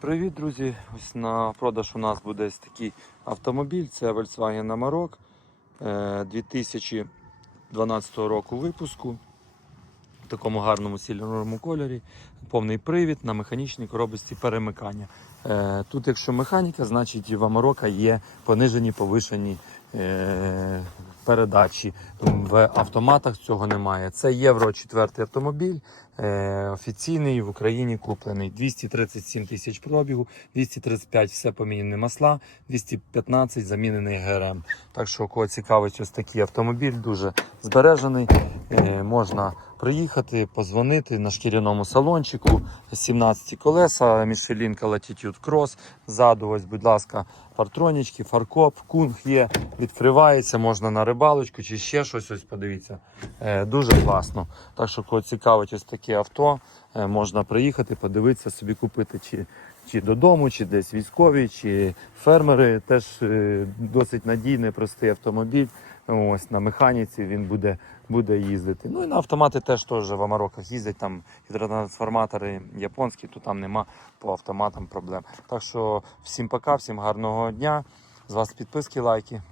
Привіт, друзі! Ось на продаж у нас буде ось такий автомобіль. Це Volkswagen Amarok е, 2012 року випуску. В такому гарному сільному кольорі. Повний привід на механічній коробочці перемикання. Е, Тут, якщо механіка, значить в Amarok є понижені повишені е, передачі. В автоматах цього немає. Це Євро 4 автомобіль. Е, офіційний в Україні куплений 237 тисяч пробігу, 235 все поміняні масла, 215 замінений ГРМ. Так що, кого цікавить ось такий автомобіль, дуже збережений. Е, можна приїхати, позвонити на шкіряному салончику, 17 колеса, Michelin Latitude Cross. Ззаду, ось, будь ласка, партронічки, фаркоп, кунг є, відкривається, можна на рибалочку чи ще щось. Ось подивіться. Е, дуже класно. Так що, кого цікавить ось таке авто, е, можна приїхати, подивитися, собі купити чи, чи додому, чи десь військові, чи фермери. Теж е, досить надійний, простий автомобіль. Ось на механіці він буде, буде їздити. Ну і на автомати теж теж в Амароках їздять, там гідротрансформатори японські, то там нема по автоматам проблем. Так що всім пока, всім гарного дня. З вас підписки, лайки.